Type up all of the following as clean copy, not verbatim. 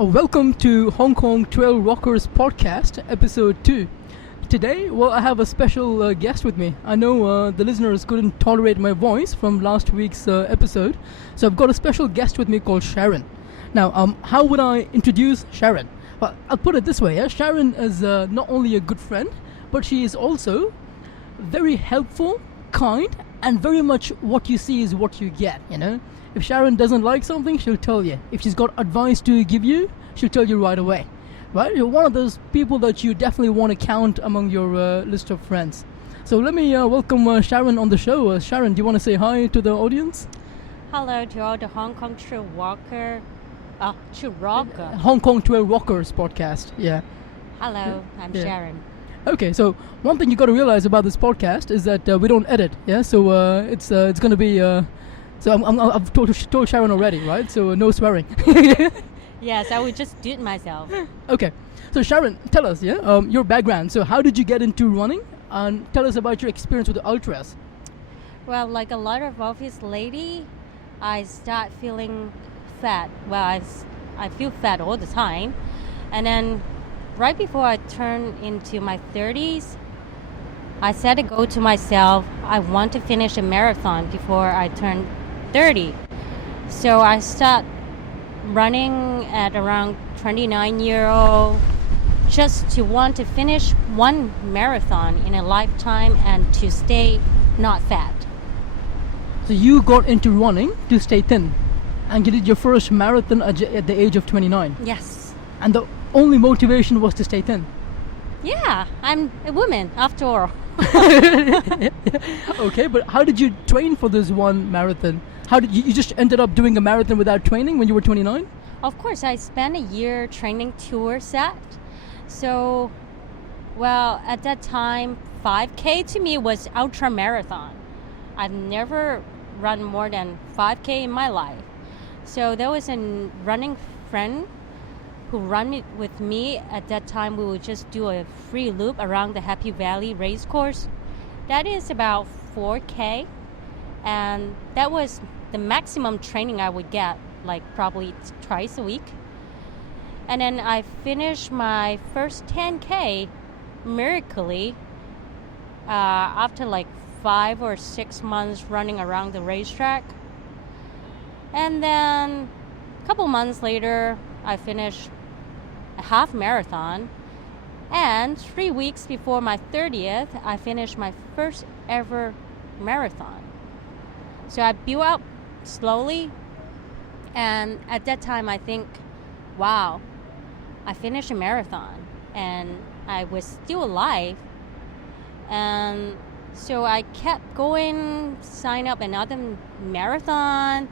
Welcome to Hong Kong Trail Rockers Podcast, Episode 2. Today, I have a special guest with me. I know the listeners couldn't tolerate my voice from last week's episode, so I've got a special guest with me called Sharon. Now, how would I introduce Sharon? Well, I'll put it this way. Sharon is not only a good friend, but she is also very helpful, kind, and very much what you see is what you get, you know? If Sharon doesn't like something, she'll tell you. If she's got advice to give you, she'll tell you right away. Right? You're one of those people that you definitely want to count among your list of friends. So let me welcome Sharon on the show. Sharon, do you want to say hi to the audience? Hello to all the Hong Kong Trail Rocker. Hong Kong Trail Rockers podcast, yeah. Hello, I'm Sharon. Okay, so one thing you got to realize about this podcast is that we don't edit, yeah. So it's going to be. So I've told Sharon already, right? So no swearing. Yes, I would just do it myself. Okay, so Sharon, tell us, your background. So how did you get into running? And tell us about your experience with the ultras. Well, like a lot of obvious lady, I start feeling fat. Well, I feel fat all the time, and then right before I turn into my 30s, I set a goal to myself. I want to finish a marathon before I turn 30. So I start running at around 29-year-old just to want to finish one marathon in a lifetime and to stay not fat. So you got into running to stay thin, and you did your first marathon at the age of 29. Yes. And the only motivation was to stay thin. Yeah, I'm a woman after all. Okay, but how did you train for this one marathon? How did you just ended up doing a marathon without training when you were 29? Of course, I spent a year training tour set. So, well, at that time, 5K to me was ultra marathon. I've never run more than 5K in my life. So there was a running friend who ran with me. At that time, we would just do a free loop around the Happy Valley race course. That is about 4K, and that was the maximum training I would get, like probably twice a week. And then I finished my first 10K miraculously after like 5 or 6 months running around the racetrack. And then a couple months later, I finished a half marathon. And 3 weeks before my 30th, I finished my first ever marathon. So I built up slowly. And at that time, I think, wow, I finished a marathon and I was still alive. And so I kept going, sign up another marathon,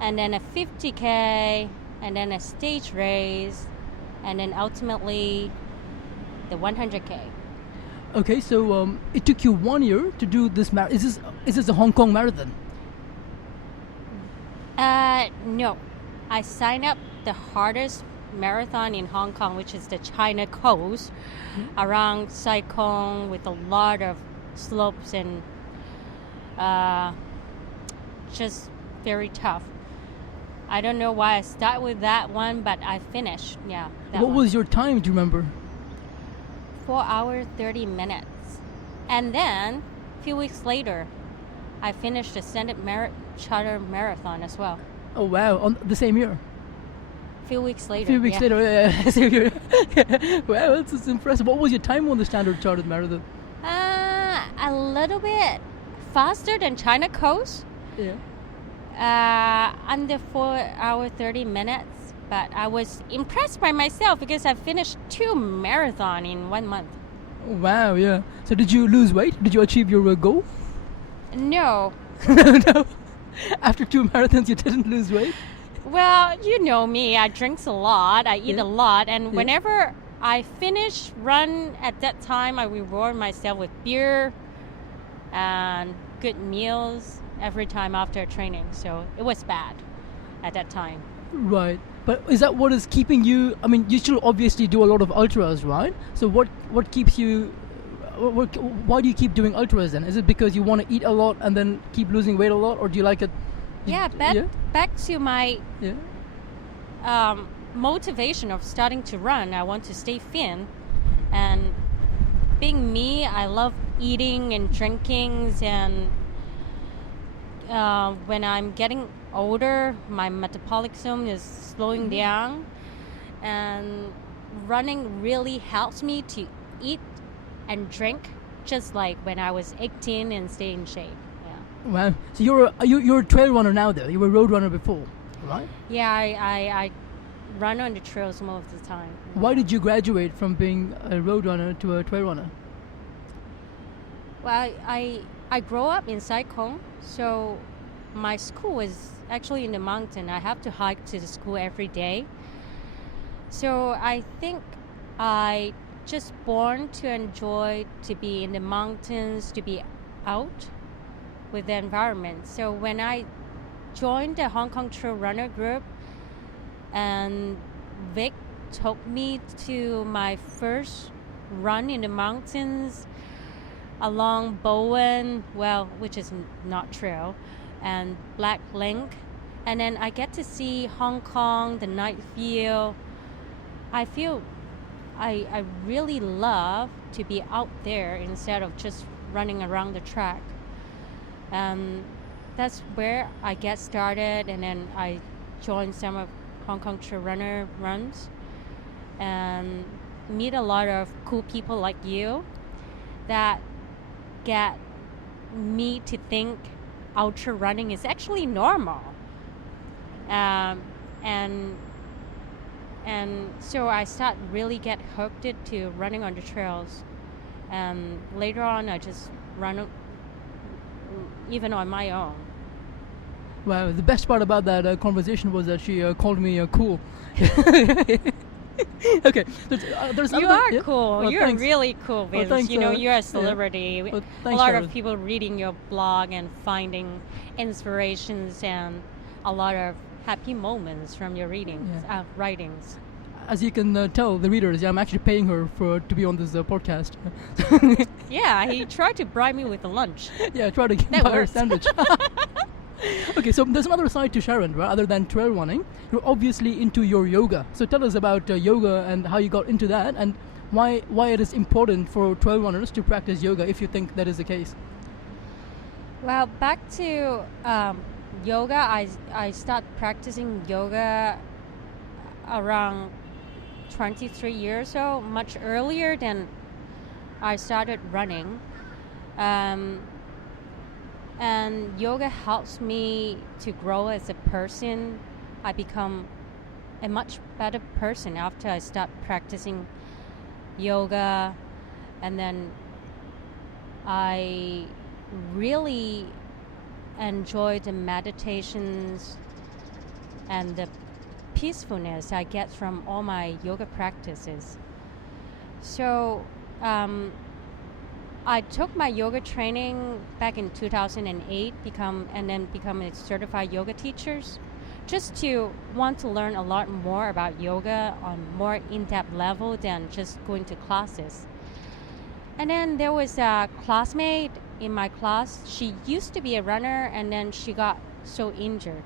and then a 50K, and then a stage race, and then ultimately the 100K. Okay, so it took you 1 year to do this marathon. Is this a Hong Kong marathon? No. I signed up the hardest marathon in Hong Kong, which is the China Coast, around Sai Kung, with a lot of slopes and just very tough. I don't know why I started with that one, but I finished. Yeah. What was your time? Do you remember? 4 hours 30 minutes, and then a few weeks later, I finished the Standard Charter Marathon as well. Oh wow! On the same year. A few weeks later. Yeah. Same year. Wow, that's impressive. What was your time on the Standard Chartered Marathon? A little bit faster than China Coast. Yeah. Under 4 hours 30 minutes, but I was impressed by myself because I finished 2 marathons in 1 month. Wow, yeah. So did you lose weight? Did you achieve your goal? No. No. After 2 marathons, you didn't lose weight? Well, you know me. I drink a lot. I eat a lot. And whenever I finish run at that time, I reward myself with beer and good meals every time after training. So it was bad at that time. Right. But is that what is keeping you? I mean, you still obviously do a lot of ultras, right? So what keeps you? Why do you keep doing ultras then? Is it because you want to eat a lot and then keep losing weight a lot, or do you like it? Back to my motivation of starting to run. I want to stay thin, and being me, I love eating and drinking, and when I'm getting older, my metabolism is slowing down, and running really helps me to eat and drink just like when I was 18 and stay in shape. Yeah. Wow. So you're a trail runner now, though. You were a road runner before, right? Yeah, I run on the trails most of the time. Why did you graduate from being a road runner to a trail runner? Well, I grew up in Saigon, so my school was actually in the mountain. I have to hike to the school every day. So I think I just born to enjoy to be in the mountains, to be out with the environment. So when I joined the Hong Kong Trail Runner group, and Vic took me to my first run in the mountains along Bowen, which is not trail, and Black Link, and then I get to see Hong Kong, the night view. I feel I really love to be out there instead of just running around the track. That's where I get started, and then I joined some of Hong Kong Trail Runner runs and meet a lot of cool people like you that get me to think ultra running is actually normal. And so I start really get hooked to running on the trails. And later on, I just run even on my own. Wow, the best part about that conversation was that she called me cool. Okay, there's you are cool. You're thanks. Really cool because thanks, you're a celebrity. Yeah. A Thanks, lot Sharon. of people reading your blog and finding inspirations and a lot of happy moments from your writings. As you can tell, the readers, I'm actually paying her to be on this podcast. Yeah, he tried to bribe me with a lunch. Yeah, I tried to That buy her a works. sandwich. Okay, so there's another side to Sharon, right? Other than trail running, you're obviously into your yoga. So tell us about yoga and how you got into that, and why it is important for trail runners to practice yoga, if you think that is the case. Well, back to yoga, I started practicing yoga around 23 years old, much earlier than I started running. And yoga helps me to grow as a person. I become a much better person after I start practicing yoga. And then I really enjoy the meditations and the peacefulness I get from all my yoga practices. So I took my yoga training back in 2008, become a certified yoga teacher, just to want to learn a lot more about yoga on more in-depth level than just going to classes. And then there was a classmate in my class. She used to be a runner, and then she got so injured.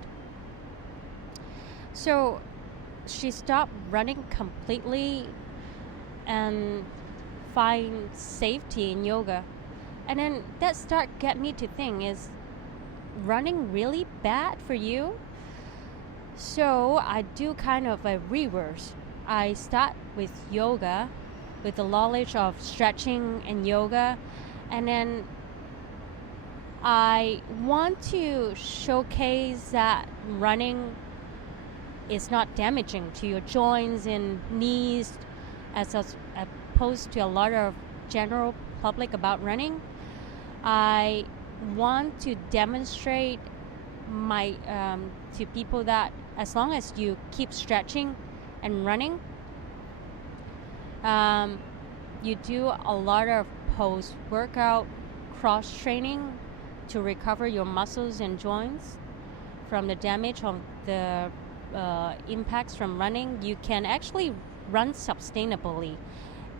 So she stopped running completely and find safety in yoga. And then that start get me to think, is running really bad for you? So I do kind of a reverse. I start with yoga, with the knowledge of stretching and yoga, and then I want to showcase that running is not damaging to your joints and knees, as opposed to a lot of general public about running. I want to demonstrate to people that as long as you keep stretching and running, you do a lot of post-workout cross-training to recover your muscles and joints from the damage of the impacts from running. You can actually run sustainably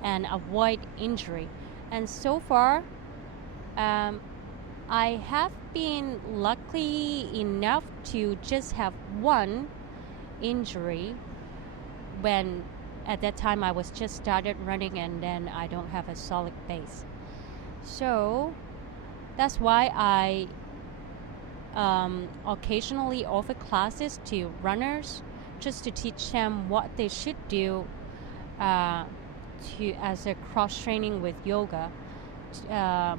and avoid injury. And so far, I have been lucky enough to just have one injury when at that time I was just started running and then I don't have a solid base. So that's why I occasionally offer classes to runners just to teach them what they should do as a cross training with yoga,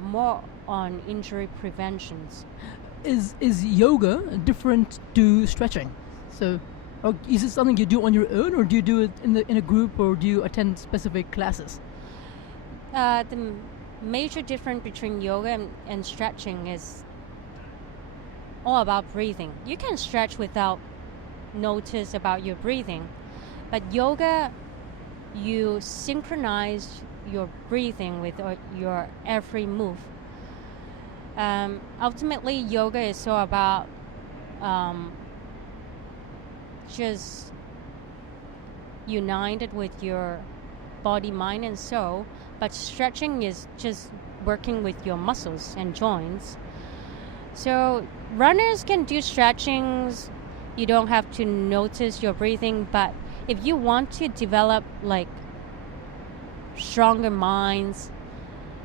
more on injury preventions. Is yoga different to stretching? So, or is it something you do on your own, or do you do it in a group, or do you attend specific classes? The major difference between yoga and stretching is all about breathing. You can stretch without notice about your breathing, but yoga, you synchronize your breathing with your every move. Ultimately, yoga is all about just united with your body, mind, and soul. But stretching is just working with your muscles and joints. So runners can do stretchings. You don't have to notice your breathing. But if you want to develop like stronger minds,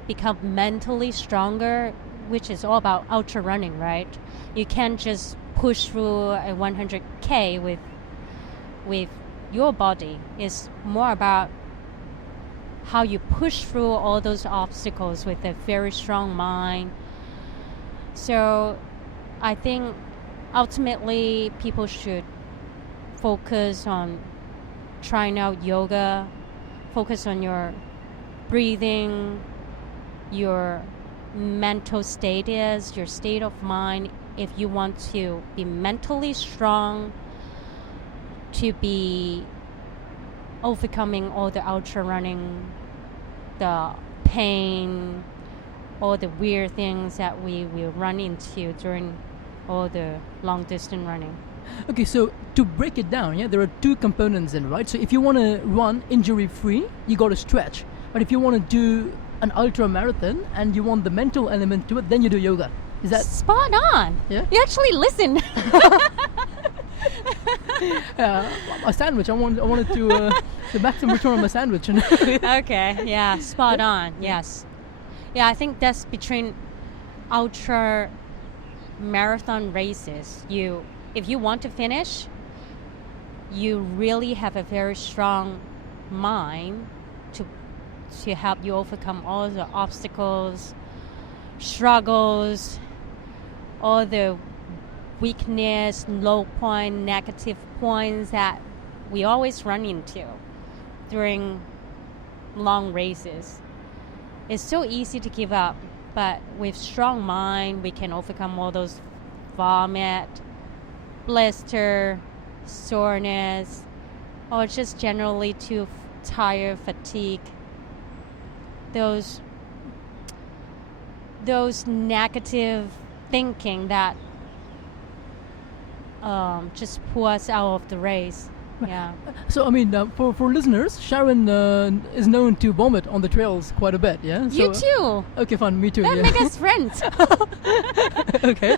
become mentally stronger, which is all about ultra running, right? You can't just push through a 100K with your body. It's more about how you push through all those obstacles with a very strong mind. So I think ultimately people should focus on trying out yoga, focus on your breathing, your mental status, your state of mind. If you want to be mentally strong, to be overcoming all the ultra running, the pain, all the weird things that we will run into during all the long distance running. Okay, so to break it down, there are two components in, right? So if you want to run injury free, you got to stretch. But if you want to do an ultra marathon and you want the mental element to it, then you do yoga. Is that spot on? Yeah. You actually listen. A sandwich. I wanted to the maximum return on my sandwich. Okay. Yeah. Spot on. Yes. Yeah. I think that's between ultra marathon races. If you want to finish, you really have a very strong mind to help you overcome all the obstacles, struggles, all the weakness, low point, negative points that we always run into during long races. It's so easy to give up, but with strong mind, we can overcome all those vomit, blister, soreness, or just generally too tired, fatigue. Those negative thinking that just pull us out of the race. Yeah. So, I mean, for listeners, Sharon is known to vomit on the trails quite a bit, yeah? So, You too. Okay, fine, me too. That Yeah. make us friends. Okay,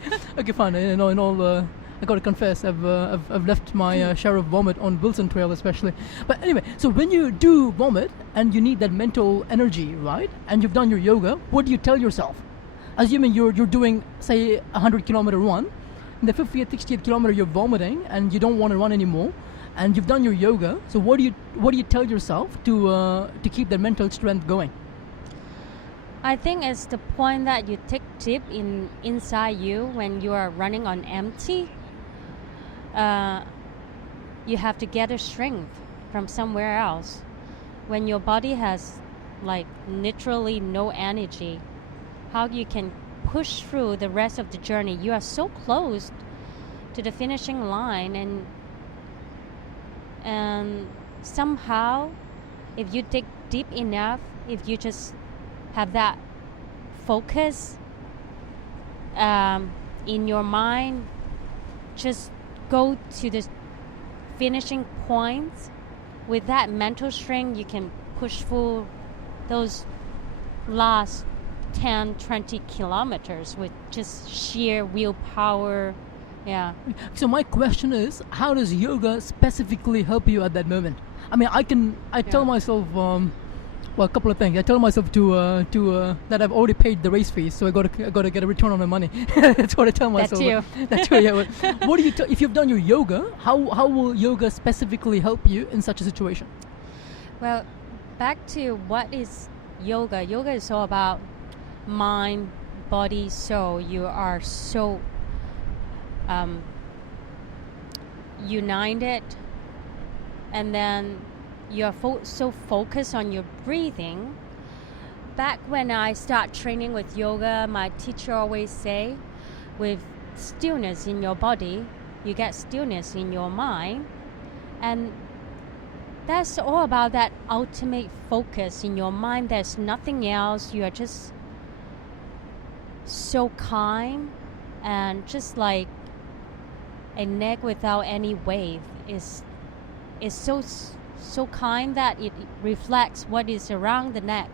fine. In all, I gotta confess, I've left my share of vomit on Wilson Trail, especially. But anyway, so when you do vomit and you need that mental energy, right? And you've done your yoga, what do you tell yourself? Assuming you're doing, say, 100-kilometer run, in the 50th, 60th kilometer you're vomiting and you don't want to run anymore, and you've done your yoga. So what do you tell yourself to keep that mental strength going? I think it's the point that you take deep inside you when you are running on empty. You have to get a strength from somewhere else. When your body has like literally no energy, how you can push through the rest of the journey? You are so close to the finishing line, and somehow, if you dig deep enough, if you just have that focus in your mind, just go to the finishing point. With that mental strength, you can push through those last 10, 20 kilometers with just sheer willpower, Yeah. So my question is, how does yoga specifically help you at that moment? I mean, I tell Yeah. myself, well, a couple of things. I tell myself that I've already paid the race fees, so I gotta get a return on my money. That's what I tell myself. too. That too. Yeah. What do you if you've done your yoga? How will yoga specifically help you in such a situation? Well, back to what is yoga. Yoga is all about mind, body, soul. You are so united, and then you're so focused on your breathing. Back when I start training with yoga, my teacher always say, with stillness in your body, you get stillness in your mind. And that's all about that ultimate focus in your mind. There's nothing else. You are just so calm, and just like a neck without any wave is so kind that it reflects what is around the neck.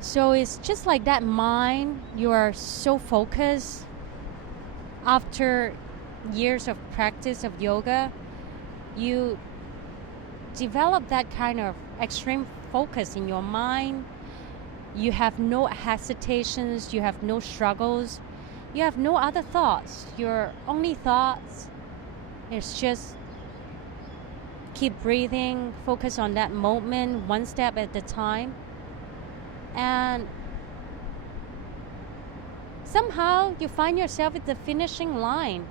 So it's just like that mind. You are so focused. After years of practice of yoga, you develop that kind of extreme focus in your mind. You have no hesitations, you have no struggles, you have no other thoughts. Your only thoughts is just keep breathing, focus on that moment, one step at a time. And somehow you find yourself at the finishing line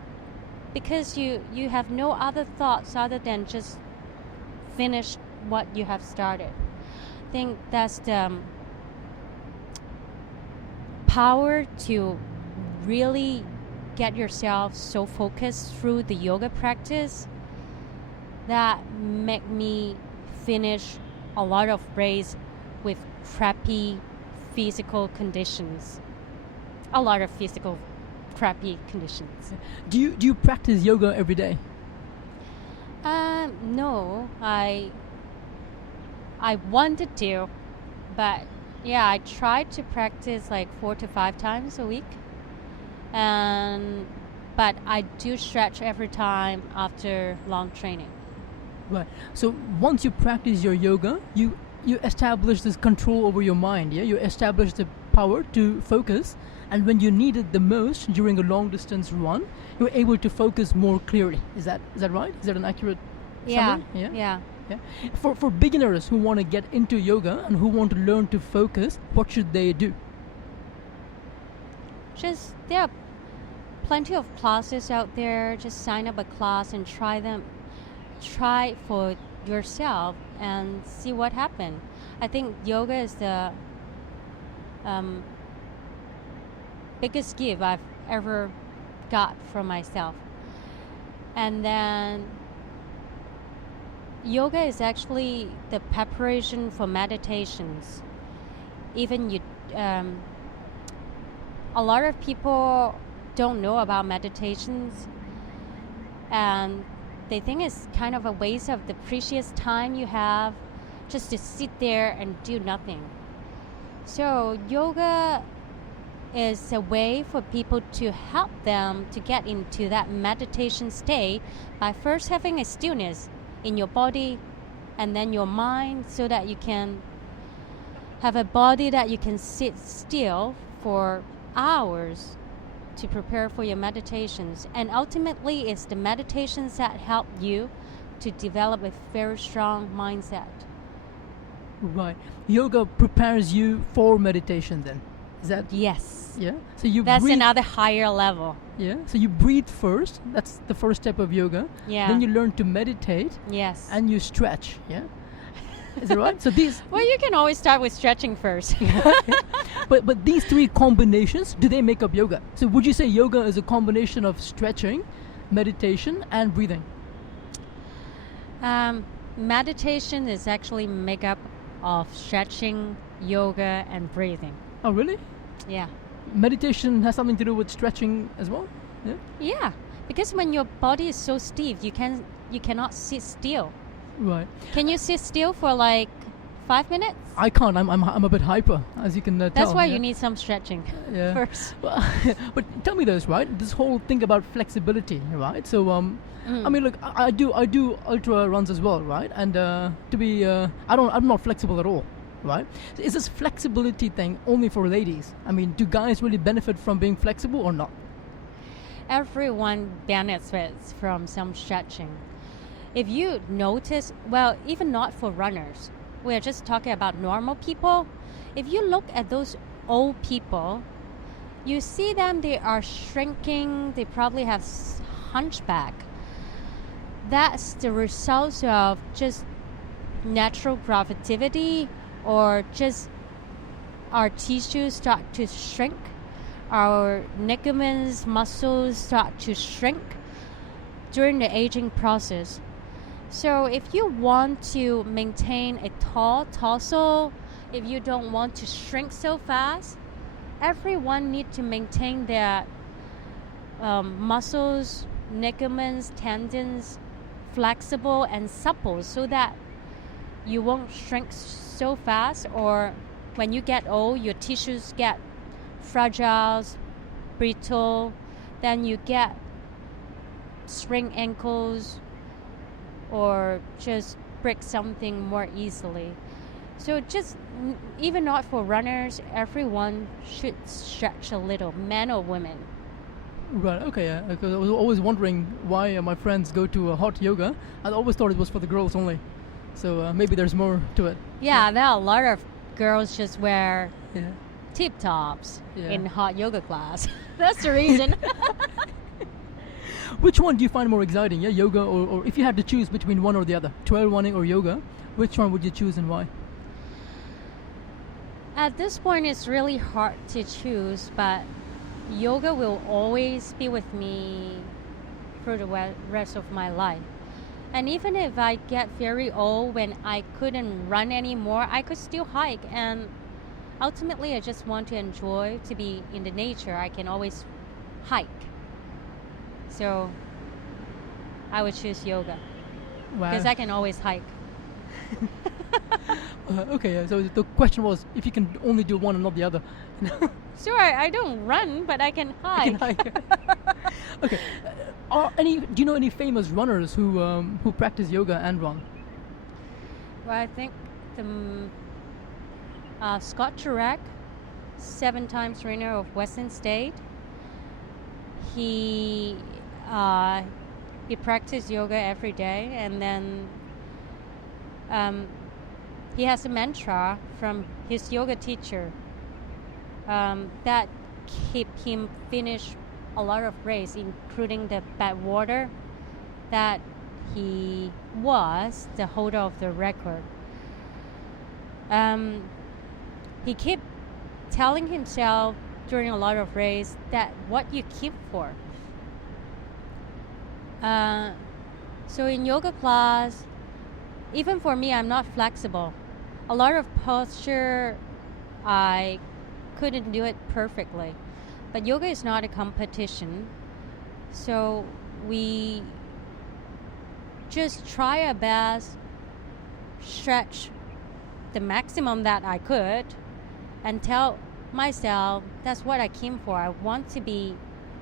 because you have no other thoughts other than just finish what you have started. I think that's the power to really get yourself so focused through the yoga practice that make me finish a lot of race with crappy physical conditions. A lot of physical crappy conditions. Do you practice yoga every day? No, I wanted to, but yeah, I tried to practice like 4 to 5 times a week, but I do stretch every time after long training. Right. So once you practice your yoga, you establish this control over your mind. Yeah, you establish the power to focus, and when you need it the most during a long distance run, you're able to focus more clearly. Is that right? Is that an accurate Yeah. summary? Yeah. Yeah. For beginners who want to get into yoga and who want to learn to focus, what should they do? Just there are plenty of classes out there. Just sign up a class and try them. Try for yourself and see what happens. I think yoga is the biggest gift I've ever got from myself. And then yoga is actually the preparation for meditations. Even a lot of people don't know about meditations, and they think it's kind of a waste of the precious time you have just to sit there and do nothing. So yoga is a way for people to help them to get into that meditation state by first having a stillness in your body and then your mind, so that you can have a body that you can sit still for hours to prepare for your meditations. And ultimately, it's the meditations that help you to develop a very strong mindset. Right. Yoga prepares you for meditation then. Is that? Yes. Yeah. So you That's breathe, another higher level. Yeah. So you breathe first. That's the first step of yoga. Yeah. Then you learn to meditate. Yes. And you stretch. Yeah. Is that right? So these. Well, you can always start with stretching first. But these three combinations, do they make up yoga? So would you say yoga is a combination of stretching, meditation, and breathing? Meditation is actually made up of stretching, yoga, and breathing. Oh, really? Yeah. Meditation has something to do with stretching as well? Yeah. Yeah, because when your body is so stiff, you cannot sit still. Right. Can you sit still for like 5 minutes? I can't. I'm a bit hyper, as you can tell. That's why yeah. you need some stretching Yeah. first. Well, but tell me this, right? This whole thing about flexibility, right? So, I mean, look, I do ultra runs as well, right? And I'm not flexible at all, right? So is this flexibility thing only for ladies? I mean, do guys really benefit from being flexible or not? Everyone benefits from some stretching. If you notice, well, even not for runners, we're just talking about normal people. If you look at those old people, you see them, they are shrinking, they probably have hunchback. That's the result of just natural gravity, or just our tissues start to shrink, our ligaments, muscles start to shrink during the aging process. So if you want to maintain a tall torso, if you don't want to shrink so fast, everyone needs to maintain their muscles, ligaments, tendons flexible and supple so that you won't shrink so fast, or when you get old, your tissues get fragile, brittle, then you get sprained ankles or just break something more easily. So just even not for runners, everyone should stretch a little, men or women. Right. Okay. Yeah. Because I was always wondering why my friends go to hot yoga. I always thought it was for the girls only. So maybe there's more to it. Yeah, there are a lot of girls just wear Yeah. tip tops Yeah. in hot yoga class. That's the reason. Which one do you find more exciting? Yeah, yoga or if you had to choose between one or the other, trail running or yoga, which one would you choose and why? At this point, it's really hard to choose, but yoga will always be with me for the rest of my life. And even if I get very old, when I couldn't run anymore, I could still hike. And ultimately, I just want to enjoy to be in the nature. I can always hike. So I would choose yoga Wow. because I can always hike. Okay. Yeah. So the question was, if you can only do one and not the other. Sure, I don't run, but I can hike. You can hike. Okay. Do you know any famous runners who practice yoga and run? Well, I think the Scott Jurek, 7 times winner of Western State. He practices yoga every day, and then he has a mantra from his yoga teacher that keep him finish a lot of race, including the Badwater, that he was the holder of the record. He kept telling himself during a lot of race that what you keep for. So in yoga class, even for me, I'm not flexible. A lot of posture, I couldn't do it perfectly. But yoga is not a competition. So we just try our best, stretch the maximum that I could, and tell myself that's what I came for. I want to be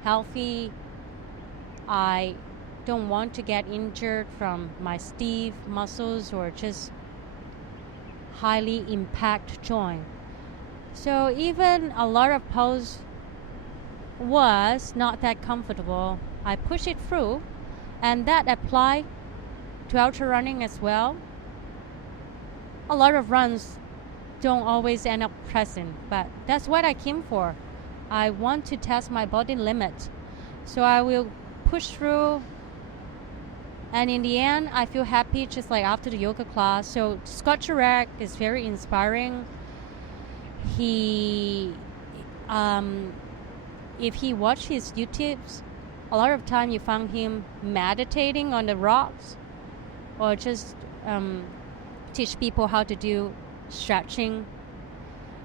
healthy. I don't want to get injured from my stiff muscles or just highly impact joint. So even a lot of pose was not that comfortable, I push it through, and that applied to ultra running as well. A lot of runs don't always end up present, but that's what I came for. I want to test my body limit, so I will push through, and in the end I feel happy just like after the yoga class. So Scott Jurek is very inspiring. He if he watched his YouTubes, a lot of time you found him meditating on the rocks, or just teach people how to do stretching.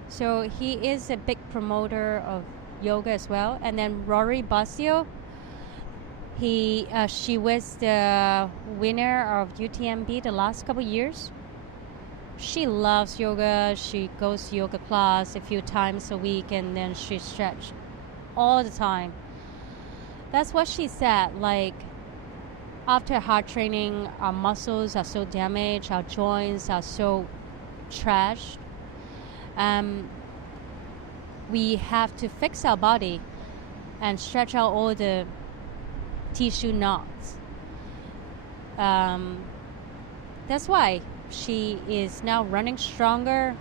So he is a big promoter of yoga as well. And then Rory Basio, she was the winner of UTMB the last couple years. she loves yoga. She goes to yoga class a few times a week, and then she stretch all the time. That's what she said. Like, after hard training, our muscles are so damaged, our joints are so trashed. We have to fix our body and stretch out all the tissue knots. That's why she is now running stronger,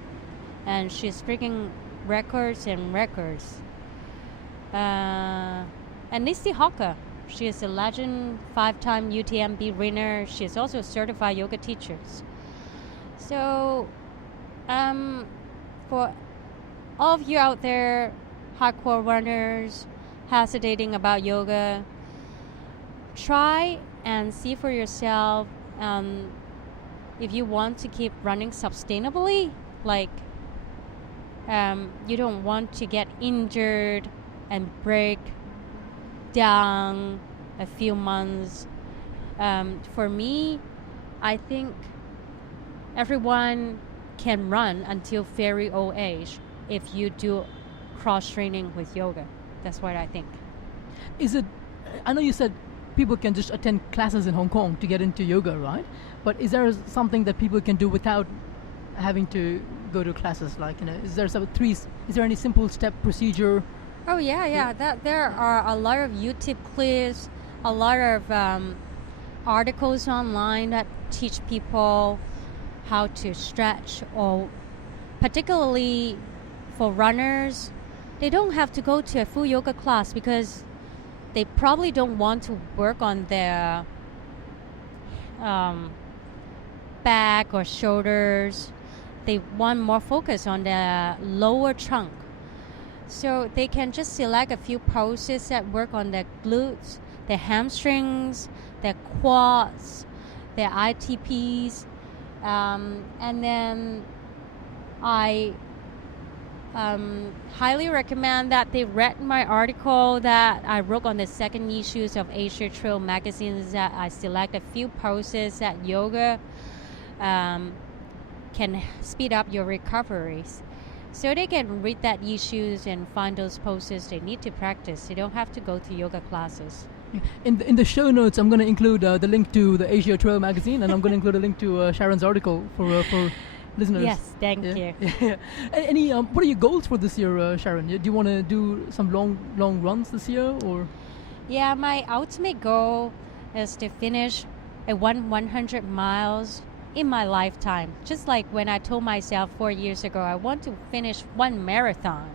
and she's breaking records and records. And Nisty Hawker, she is a legend 5-time UTMB winner. She is also a certified yoga teacher. So, for all of you out there, hardcore runners, hesitating about yoga, try and see for yourself if you want to keep running sustainably, like you don't want to get injured and break down a few months. For me, I think everyone can run until very old age if you do cross training with yoga. That's what I think. Is it? I know you said people can just attend classes in Hong Kong to get into yoga, right? But is there something that people can do without having to go to classes? Like, is there any simple step procedure? Oh yeah. That there are a lot of YouTube clips, a lot of articles online that teach people how to stretch, or particularly for runners, they don't have to go to a full yoga class because they probably don't want to work on their back or shoulders. They want more focus on the lower trunk. So they can just select a few poses that work on their glutes, their hamstrings, their quads, their ITPs. And then I highly recommend that they read my article that I wrote on the second issues of Asia Trail magazines, that I select a few poses that yoga can speed up your recoveries. So they can read that issues and find those poses they need to practice. They don't have to go to yoga classes. In the show notes, I'm going to include the link to the Asia Trail magazine, and I'm going to include a link to Sharon's article for listeners. Yes, thank you. Yeah. Any what are your goals for this year, Sharon? Do you want to do some long runs this year, or? Yeah, my ultimate goal is to finish 100 miles in my lifetime. Just like when I told myself 4 years ago, I want to finish one marathon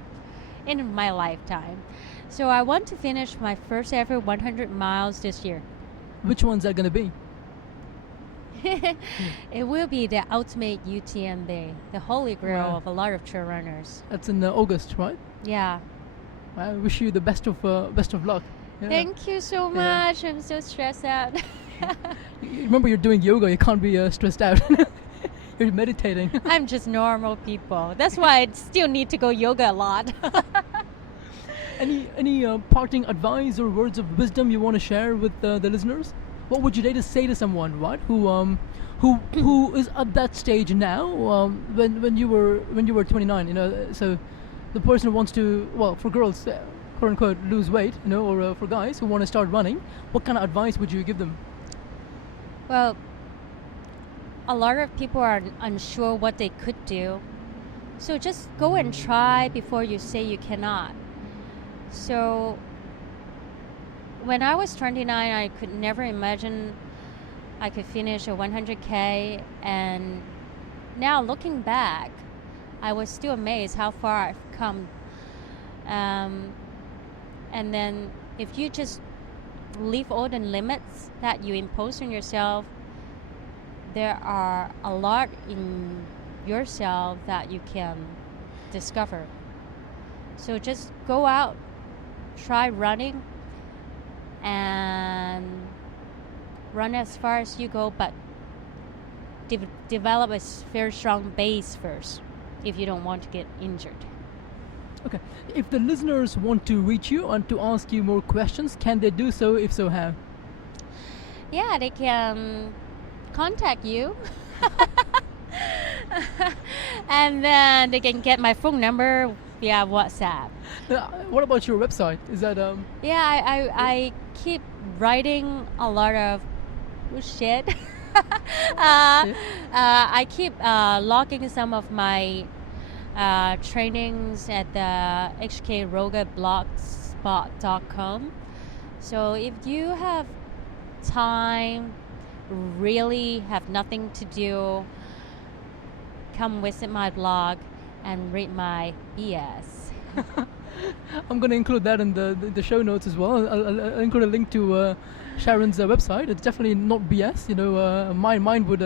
in my lifetime. So I want to finish my first ever 100 miles this year. Which one's that going to be? It will be the ultimate UTMB, the holy grail of a lot of trail runners. That's in August, right? Yeah. I wish you the best of luck. Yeah. Thank you so much. I'm so stressed out. Remember, you're doing yoga. You can't be stressed out. You're meditating. I'm just normal people. That's why I still need to go yoga a lot. Any parting advice or words of wisdom you want to share with the listeners? What would you like to say to someone, right, who is at that stage now? When you were 29, so the person who wants to, well, for girls, quote unquote, lose weight, or for guys who want to start running, what kind of advice would you give them? Well, a lot of people are unsure what they could do, so just go and try before you say you cannot. So when I was 29, I could never imagine I could finish a 100K, and now looking back, I was still amazed how far I've come. And then if you just leave all the limits that you impose on yourself, there are a lot in yourself that you can discover. So just go out, try running, and run as far as you go, but develop a very strong base first if you don't want to get injured. Okay. If the listeners want to reach you and to ask you more questions, can they do so? If so, how? Yeah, they can contact you. And then they can get my phone number via WhatsApp. What about your website? Is that Yeah, I keep writing a lot of shit. I keep logging some of my trainings at the hkrogablogspot.com. So if you have time, really have nothing to do, come visit my blog and read my BS. I'm going to include that in the show notes as well. I'll include a link to Sharon's website. It's definitely not BS. You know, mine would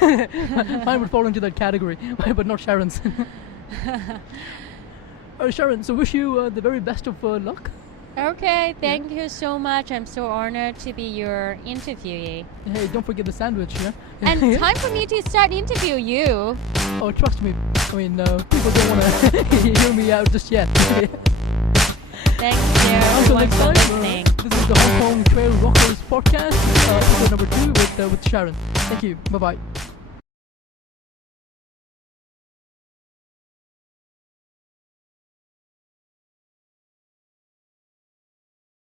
mine would fall into that category, but not Sharon's. Sharon, so wish you the very best of luck. Okay, thank you so much. I'm so honored to be your interviewee. Hey, don't forget the sandwich, yeah? And time for me to start interview you. Oh, trust me. I mean, people don't want to hear me out just yet. Thank you Until everyone next for time, listening. this is the Hong Kong Trail Rockers podcast, episode number 2 with Sharon. Thank you. Bye-bye.